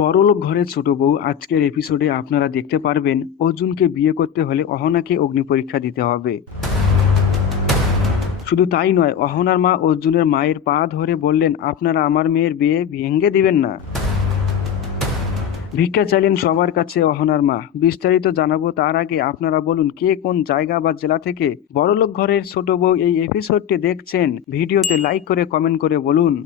বড়লোক ঘরের ছোট বউ আজকের এপিসোডে আপনারা দেখতে পারবেন অর্জুনকে বিয়ে করতে হলে অহনাকে অগ্নিপরীক্ষা দিতে হবে। শুধু তাই নয়, অহনার মা অর্জুনের মায়ের পা ধরে বললেন, আপনারা আমার মেয়ের বিয়ে ভেঙে দিবেন না। ভিক্ষা চাইলেন সবার কাছে অহনার মা। বিস্তারিত জানাবো তার আগে আপনারা বলুন, কে কোন জায়গা বা জেলা থেকে বড়লোক ঘরের ছোট বউ এই এপিসোডটি দেখছেন? ভিডিওতে লাইক করে কমেন্ট করে বলুন।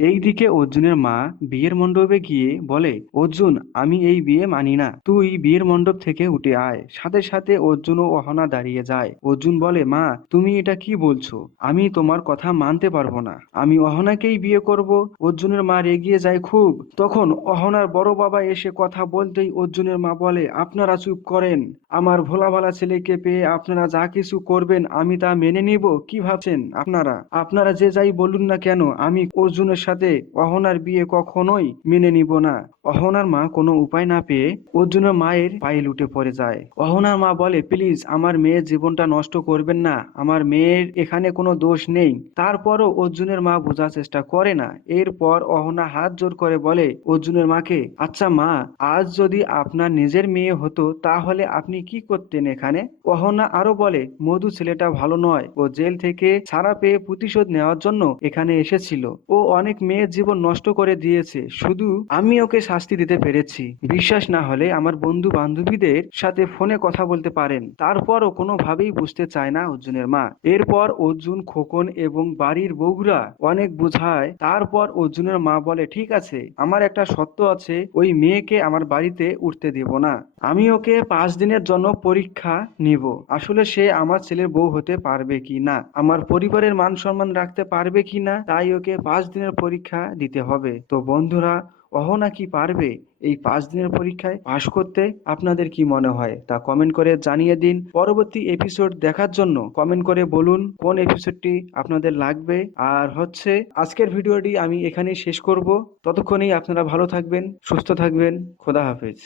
এইদিকে অর্জুনের মা বিয়ের মণ্ডপে গিয়ে বলে, অর্জুন, আমি এই বিয়ে মানি না, তুই বিয়ের মণ্ডপ থেকে উঠে আয়। সাথে সাথে অর্জুন ও অহনা দাঁড়িয়ে যায়। অর্জুন বলে, মা তুমি এটা কি বলছো? আমি তোমার কথা মানতে পারবো না, আমি অহনাকেই বিয়ে করব। অর্জুনের মা রেগে যায় খুব। তখন অহনার বড় বাবা এসে কথা বলতেই অর্জুনের মা বলে, আপনারা চুপ করেন, আমার ভোলা ভালা ছেলেকে পেয়ে আপনারা যা কিছু করবেন আমি তা মেনে নিব। কি ভাবছেন আপনারা? আপনারা যে যাই বলুন না কেন, আমি অর্জুনের সাথে অহনার বিয়ে কখনোই মেনে নিব না। অহনার মা কোনো উপায় না পেয়ে অর্জুনের মায়ের পায়ে লুটে পড়ে যায়। অহনার মা বলে, প্লিজ আমার মেয়ের জীবনটা নষ্ট করবেন না, আমার মেয়ের এখানে কোনো দোষ নেই। তারপরও অর্জুনের মা বোঝার চেষ্টা করে না। এরপর অহনা হাত জোর করে বলে অর্জুনের মাকে, আচ্ছা মা, আজ যদি আপনার নিজের মেয়ে হতো তাহলে আপনি কি করতেন এখানে? অহনা আরো বলে, মধু ছেলেটা ভালো নয়, ও জেল থেকে ছাড়া পেয়ে প্রতিশোধ নেওয়ার জন্য এখানে এসেছিল। ও অনেক মেয়ের জীবন নষ্ট করে দিয়েছে, শুধু আমি ওকে শাস্তি দিতে পেরেছি। বিশ্বাস না হলে আমার বন্ধু বান্ধবীদের সাথে ফোনে কথা বলতে পারেন। তারপরও কোনোভাবেই বুঝতে চায় না অর্জুনের মা। এরপর অর্জুন, খোকন এবং বাড়ির বউরা অনেক বোঝায়। তারপর অর্জুনের মা বলে, ঠিক আছে, আমার একটা শর্ত আছে, ওই মেয়েকে আমার বাড়িতে উঠতে দেব না। আমি ওকে 5 দিনের জন্য পরীক্ষা নিব, আসলে সে আমার ছেলের বউ হতে পারবে কি না, আমার পরিবারের মান সম্মান রাখতে পারবে কি না, তাই ওকে 5 দিনের পরীক্ষা দিতে হবে। তো বন্ধুরা, অহনা কি পারবে এই 5 দিনের পরীক্ষায় পাশ করতে? আপনাদের কি মনে হয় তা কমেন্ট করে জানিয়ে দিন। পরবর্তী এপিসোড দেখার জন্য কমেন্ট করে বলুন কোন এপিসোডটি আপনাদের লাগবে। আর আজকের ভিডিওটি আমি এখানেই শেষ করব। ততক্ষণেই আপনারা ভালো থাকবেন, সুস্থ থাকবেন। খোদা হাফেজ।